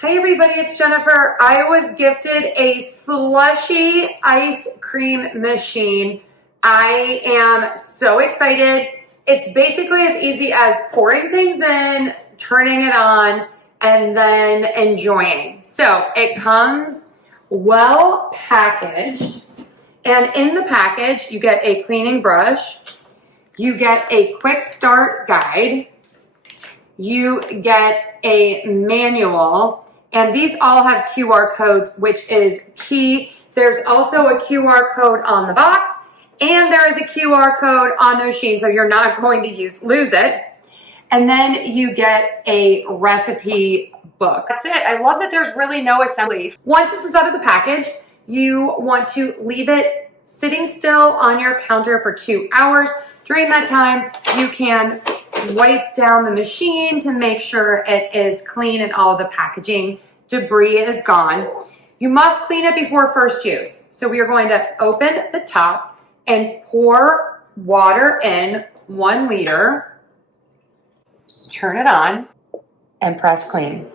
Hi everybody, it's Jennifer. I was gifted a Slushy ice cream machine. I am so excited. It's basically as easy as pouring things in, turning it on, and then enjoying. So it comes well packaged, and in the package you get a cleaning brush, you get a quick start guide, you get a manual, and these all have QR codes, which is key. There's also a QR code on the box, and there is a QR code on the machine, so you're not going to lose it. And then you get a recipe book. That's it. I love that there's really no assembly. Once this is out of the package, you want to leave it sitting still on your counter for 2 hours. During that time, you can wipe down the machine to make sure it is clean and all of the packaging debris is gone. You must clean it before first use. So we are going to open the top and pour water in 1 liter, turn it on, and press clean.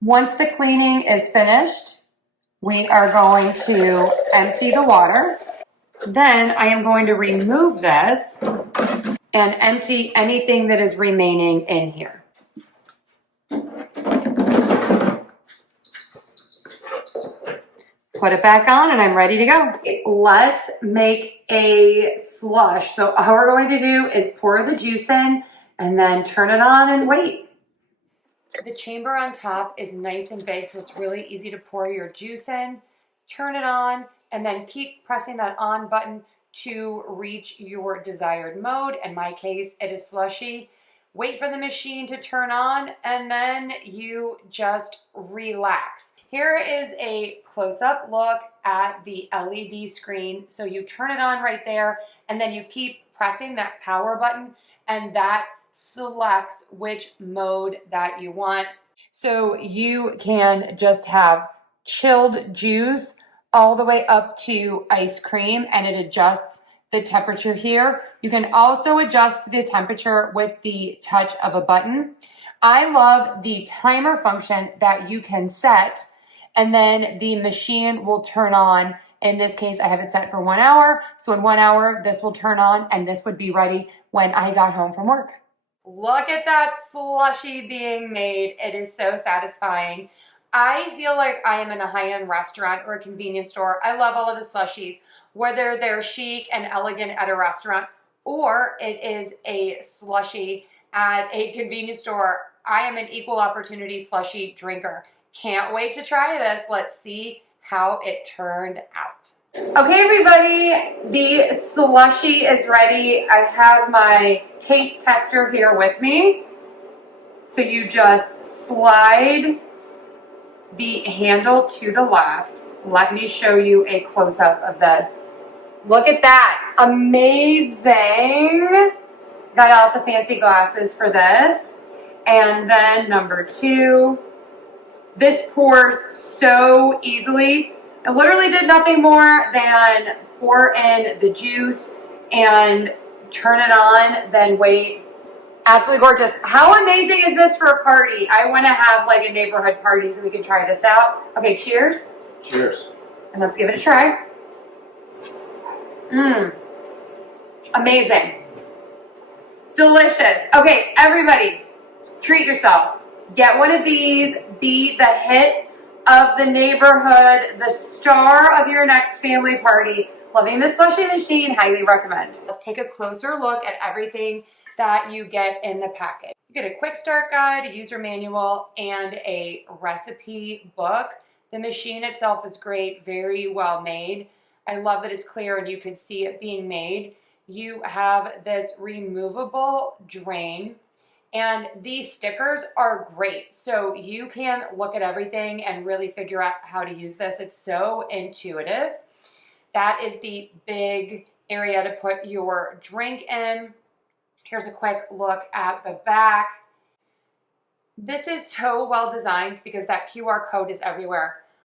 Once the cleaning is finished, we are going to empty the water. Then I am going to remove this and empty anything that is remaining in here. Put it back on and I'm ready to go. Let's make a slush. So all we're going to do is pour the juice in and then turn it on and wait. The chamber on top is nice and big, so it's really easy to pour your juice in, turn it on, and then keep pressing that on button to reach your desired mode. In my case, it is slushy. Wait for the machine to turn on, and then you just relax. Here is a close-up look at the LED screen. So you turn it on right there, and then you keep pressing that power button, and that selects which mode that you want. So you can just have chilled juice all the way up to ice cream, and it adjusts the temperature here. You can also adjust the temperature with the touch of a button. I love the timer function that you can set, and then the machine will turn on. In this case, I have it set for 1 hour. So in 1 hour, this will turn on, and this would be ready when I got home from work. Look at that slushy being made. It is so satisfying. I feel like I am in a high-end restaurant or a convenience store. I love all of the slushies, whether they're chic and elegant at a restaurant or it is a slushie at a convenience store. I am an equal opportunity slushie drinker. Can't wait to try this. Let's see how it turned out. Okay, everybody, the slushie is ready. I have my taste tester here with me. So you just slide the handle to the left. Let me show you a close-up of this. Look at that. Amazing. Got out the fancy glasses for this. And then number 2. This pours so easily. I literally did nothing more than pour in the juice and turn it on, then wait. Absolutely gorgeous. How amazing is this for a party? I want to have like a neighborhood party so we can try this out. Okay, cheers. Cheers. And let's give it a try. Amazing. Delicious. Okay, everybody, treat yourself. Get one of these. Be the hit of the neighborhood, the star of your next family party. Loving the slushy machine, highly recommend. Let's take a closer look at everything that you get in the package. You get a quick start guide, a user manual, and a recipe book. The machine itself is great, very well made. I love that it's clear and you can see it being made. You have this removable drain, and these stickers are great. So you can look at everything and really figure out how to use this. It's so intuitive. That is the big area to put your drink in. Here's a quick look at the back. This is so well designed because that QR code is everywhere.